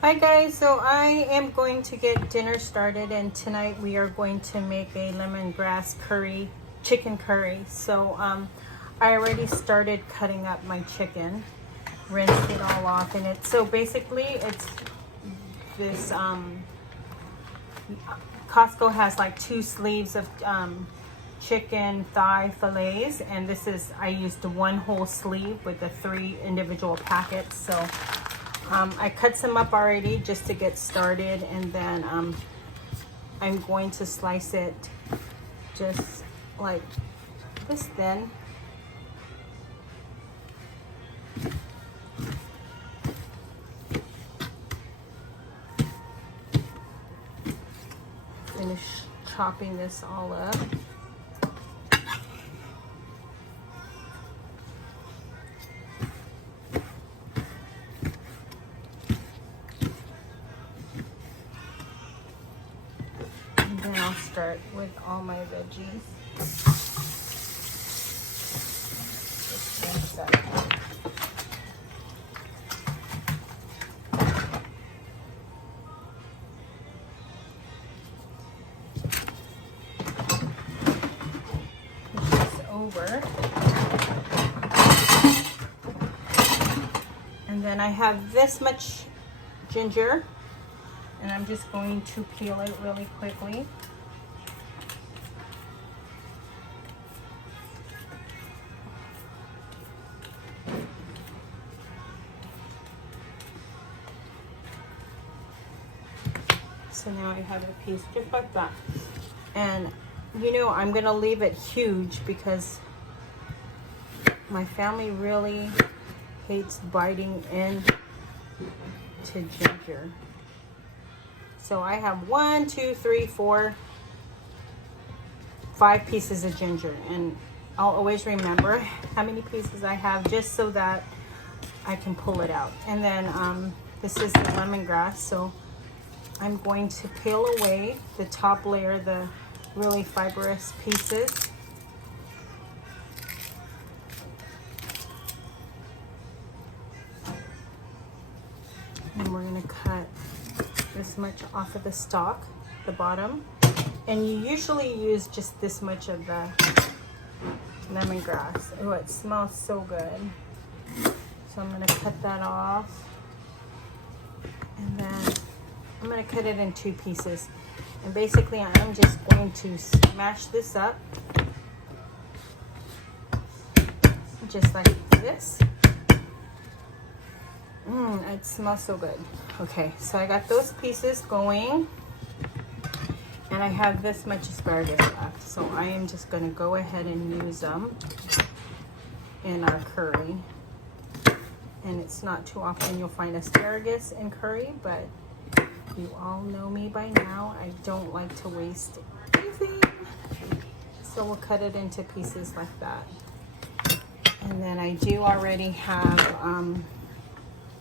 Hi guys, so I am going to get dinner started, and tonight we are going to make a lemongrass curry, chicken curry. So I already started cutting up my chicken, rinsed it all off, and so basically it's this Costco has like 2 sleeves of chicken thigh fillets, and I used 1 whole sleeve with the 3 individual packets. So I cut some up already just to get started, and then I'm going to slice it just like this thin. Finish chopping this all up. And then I'll start with all my veggies. Just mix that up. Over, and then I have this much ginger, and I'm just going to peel it really quickly. So now I have a piece just like that, and you know, I'm gonna leave it huge because my family really hates biting into ginger. So I have 1, 2, 3, 4, 5 pieces of ginger, and I'll always remember how many pieces I have just so that I can pull it out. And then this is the lemongrass, so I'm going to peel away the top layer, the really fibrous pieces. And we're going to cut this much off of the stalk, the bottom. And you usually use just this much of the lemongrass. Oh, it smells so good. So I'm going to cut that off. And then I'm going to cut it in 2 pieces. And basically I'm just going to smash this up just like this. It smells so good. Okay, so I got those pieces going, and I have this much asparagus left, so I am just going to go ahead and use them in our curry. And it's not too often you'll find asparagus in curry, but you all know me by now. I don't like to waste anything. So we'll cut it into pieces like that. And then I do already have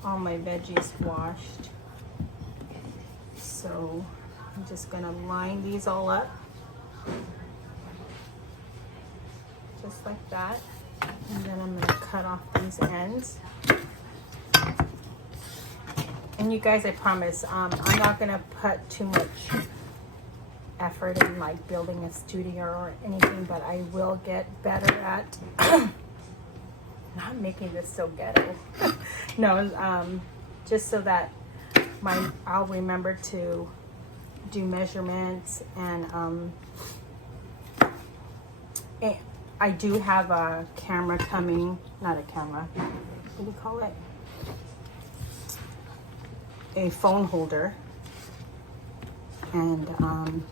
all my veggies washed. So I'm just gonna line these all up. Just like that. And then I'm gonna cut off these ends. And you guys, I promise, I'm not gonna put too much effort in like building a studio or anything, but I will get better at not making this so ghetto. No, just so that I'll remember to do measurements, and I do have a camera coming, not a camera, what do you call it? A phone holder, and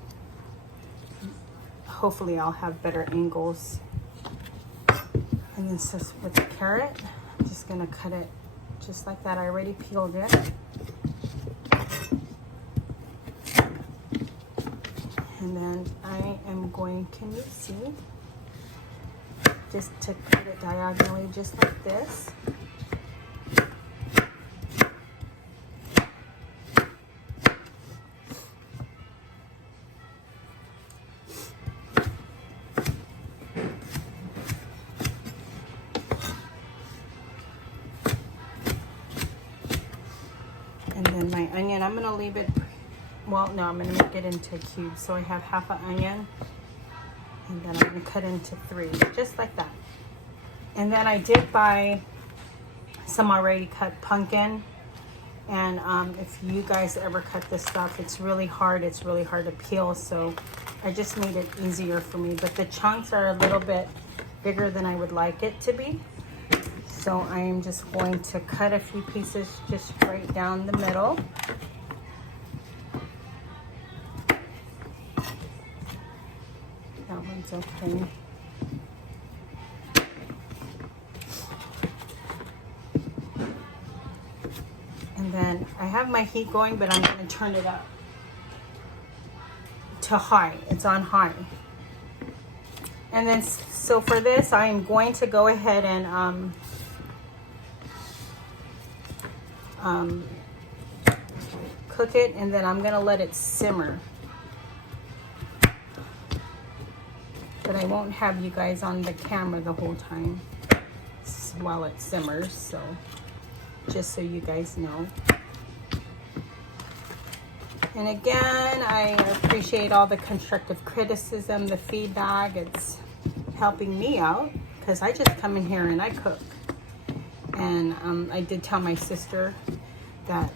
hopefully I'll have better angles. And then so with the carrot, I'm just gonna cut it just like that. I already peeled it. And then I am going, can you see? Just to cut it diagonally just like this. And then my onion, I'm gonna leave it, well, no, I'm gonna make it into cubes. So I have half an onion, and then I'm gonna cut into 3, just like that. And then I did buy some already cut pumpkin. And if you guys ever cut this stuff, it's really hard to peel. So I just made it easier for me. But the chunks are a little bit bigger than I would like it to be. So I am just going to cut a few pieces just right down the middle. That one's okay. And then I have my heat going, but I'm going to turn it up to high. It's on high. And then, so for this, I am going to go ahead and cook it, and then I'm going to let it simmer. But I won't have you guys on the camera the whole time while it simmers, so just so you guys know. And again, I appreciate all the constructive criticism, the feedback. It's helping me out because I just come in here and I cook. And I did tell my sister that,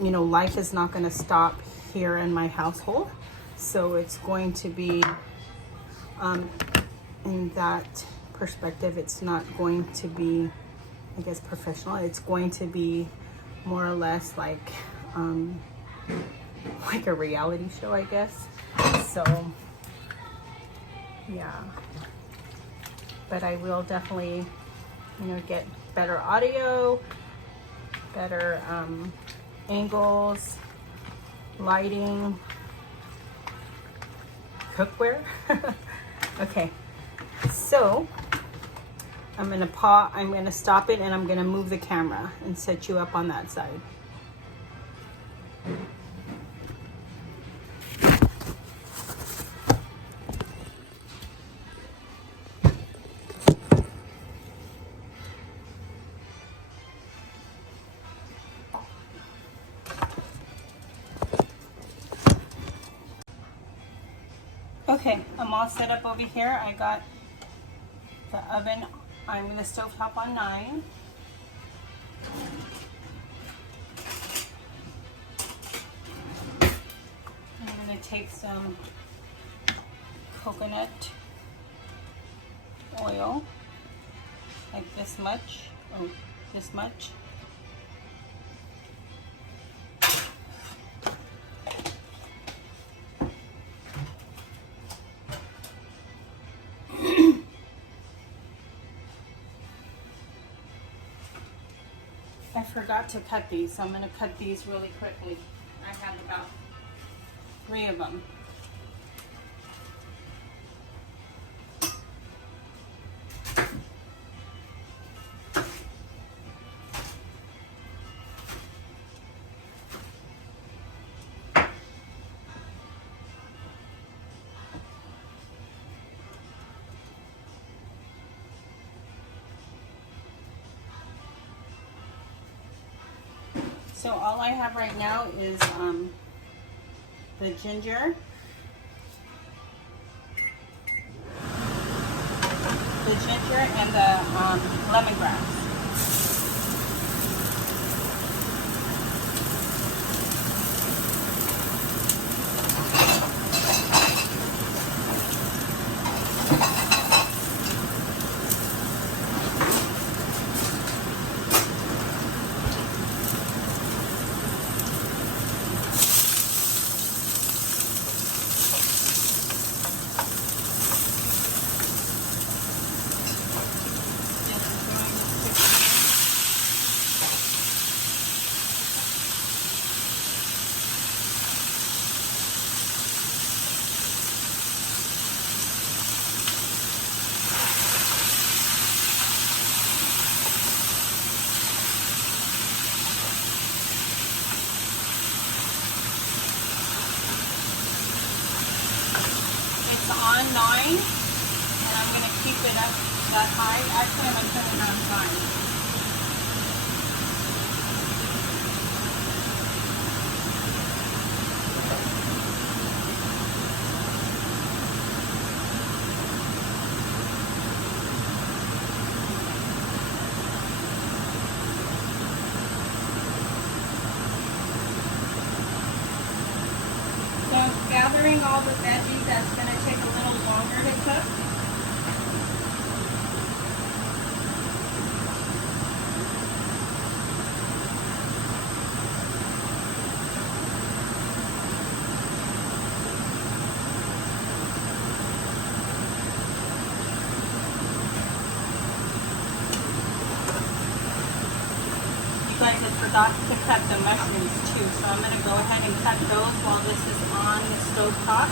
you know, life is not going to stop here in my household. So it's going to be, in that perspective, it's not going to be, I guess, professional. It's going to be more or less like a reality show, I guess. So yeah, but I will definitely, you know, get better audio, better angles, lighting, cookware. Okay, so I'm gonna stop it, and I'm gonna move the camera and set you up on that side. Okay, I'm all set up over here. I got the oven, I'm going to stovetop on 9. I'm going to take some coconut oil, like this much, or this much. I forgot to cut these, so I'm going to cut these really quickly. I have about 3 of them. So all I have right now is the ginger, and the lemongrass. On 9, and I'm going to keep it up that high. Actually, I'm going to turn it on 5. gathering all the veggies, that's going to take a little longer to cook. Guys, I forgot to cut the mushrooms too, so I'm going to go ahead and cut those while this is on the stove top.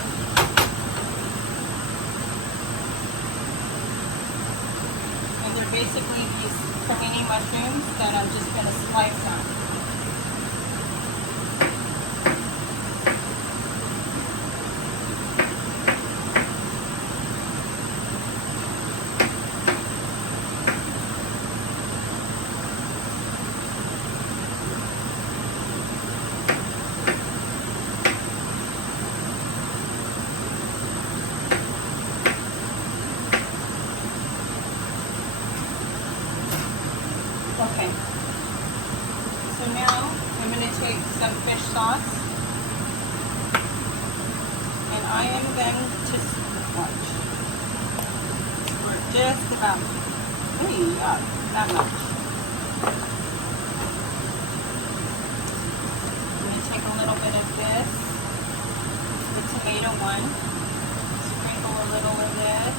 And they're basically these cremini mushrooms that I'm just going to slice up. Okay, so now I'm going to take some fish sauce and I am going to watch. We're just about, not much. I'm going to take a little bit of this, the tomato one, sprinkle a little of this.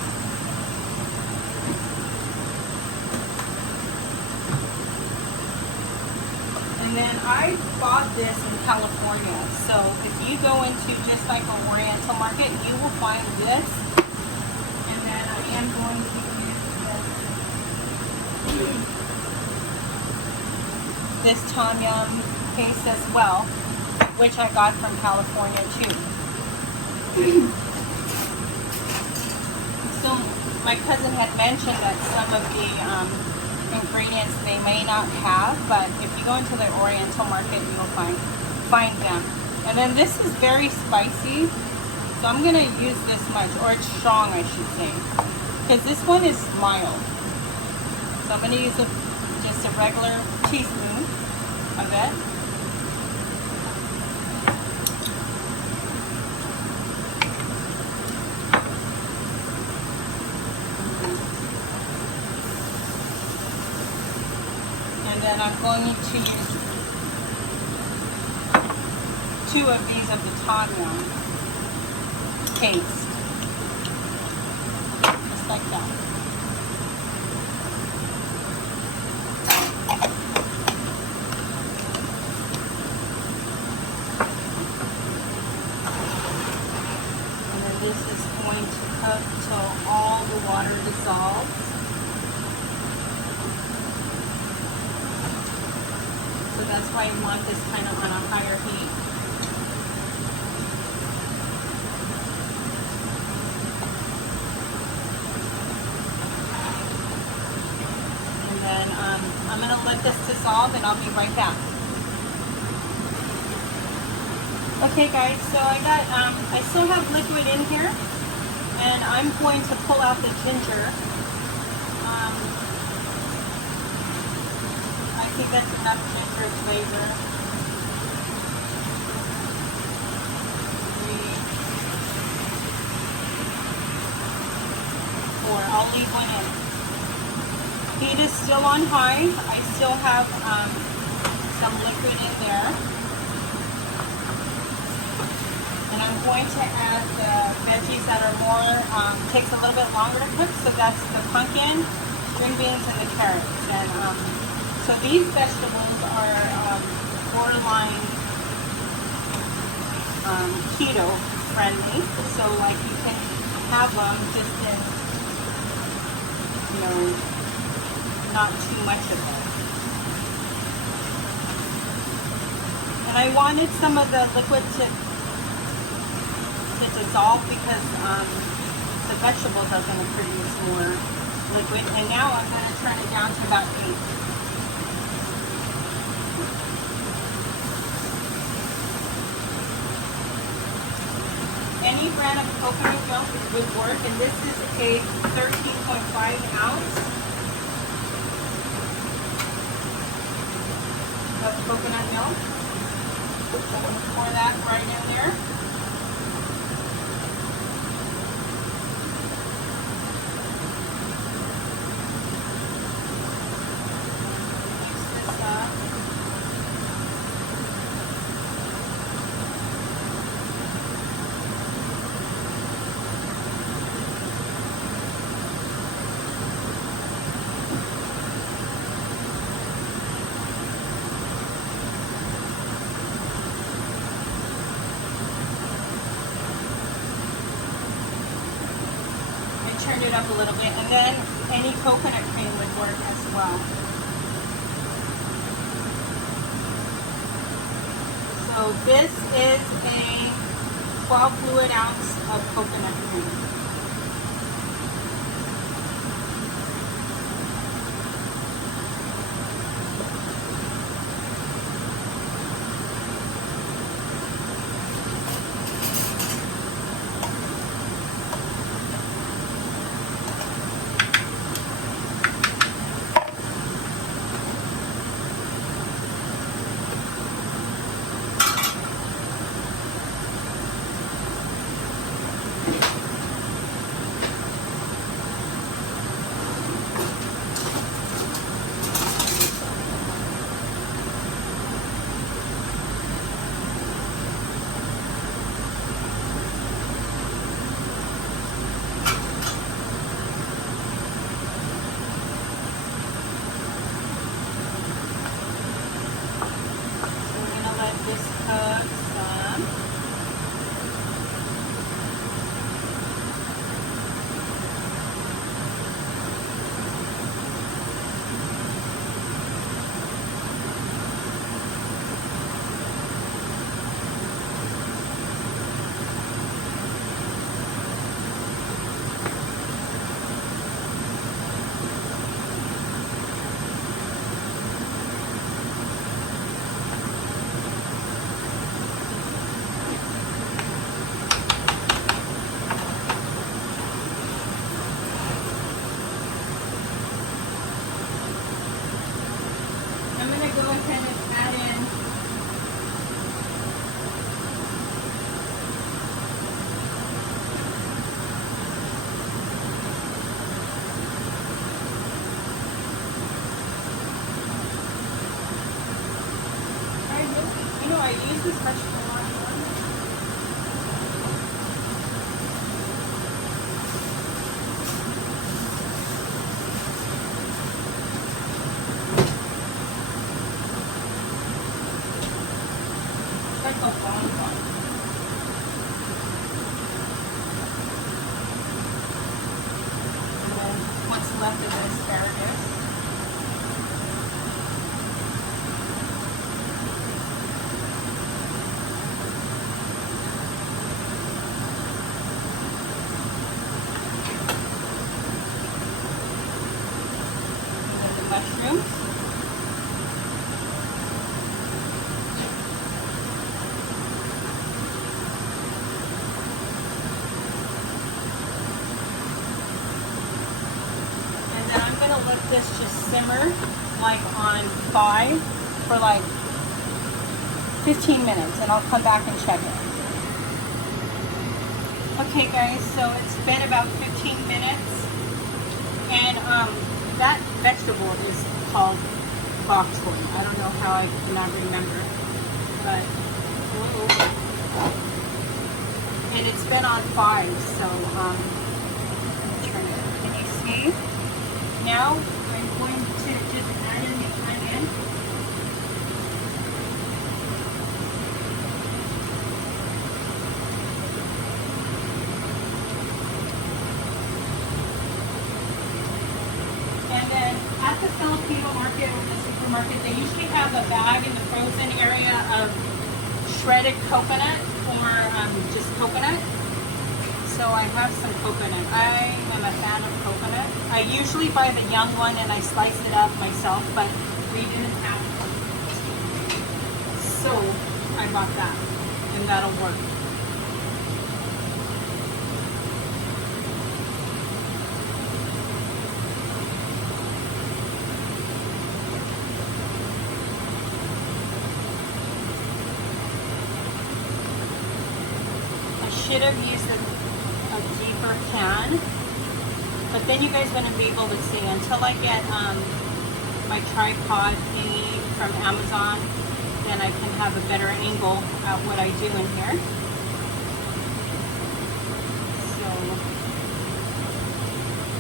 And then I bought this in California, so if you go into just like an Oriental market, you will find this. And then I am going to use this tom yum paste as well, which I got from California too. So my cousin had mentioned that some of the ingredients they may not have, but if you go into the Oriental market, you'll find them. And then this is very spicy, so I'm gonna use this much, or it's strong, I should say, because this one is mild. So I'm gonna use just a regular teaspoon of it. And then I'm going to use 2 of these of the tom yum paste. Just like that. And then this is going to cook till all the water dissolves. So that's why you want this kind of on a higher heat. And then I'm going to let this dissolve and I'll be right back. Okay guys, so I still have liquid in here and I'm going to pull out the ginger. I think that's enough ginger flavor. 3, 4. I'll leave one in. Heat is still on high. I still have some liquid in there. And I'm going to add the veggies that are more, takes a little bit longer to cook. So that's the pumpkin, string beans, and the carrots. And so these vegetables are borderline keto friendly. So like you can have them just in, not too much of it. And I wanted some of the liquid to dissolve because the vegetables are going to produce more liquid. And now I'm going to turn it down to about 8. Any brand of coconut milk would work, and this is a 13.5 ounce of coconut milk. I'm going to pour that right in there. up a little bit, and then any coconut cream would work as well. So this is a 12 fluid ounce of coconut cream. I use this vegetable oil. Like a bonbon. And then what's left of the asparagus. Mushrooms. And then I'm going to let this just simmer like on 5 for like 15 minutes and I'll come back and check it. Okay guys, so it's been about 15 minutes and that vegetable is called boxwood. I don't know how I cannot remember, but and it's been on 5, so turn it. Can you see? Now I'm going to just add in the onion. At the Filipino market or the supermarket, they usually have a bag in the frozen area of shredded coconut or just coconut. So I have some coconut. I am a fan of coconut. I usually buy the young one and I slice it up myself, but we didn't have one. So I bought that and that'll work. Should have used a deeper pan, but then you guys wouldn't be able to see until I get my tripod thingy from Amazon. Then I can have a better angle at what I do in here. So,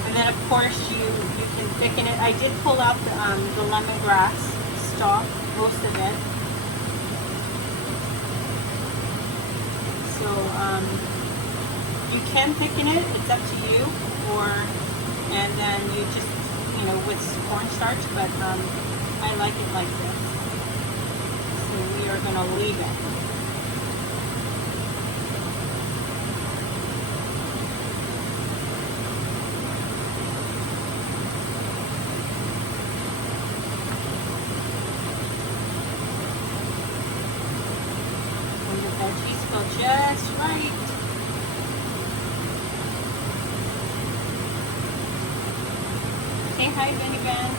and then of course you can thicken it. I did pull out the lemongrass stalk, most of it. So you can thicken it, it's up to you, or and then you just, you know, with cornstarch, but I like it like this. So we are gonna leave it. And the veggies go just right. Say hi again.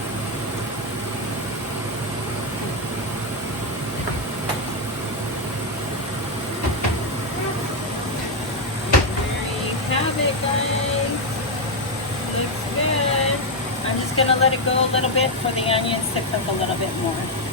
There you have it, guys. Looks good. I'm just gonna let it go a little bit for the onions to cook a little bit more.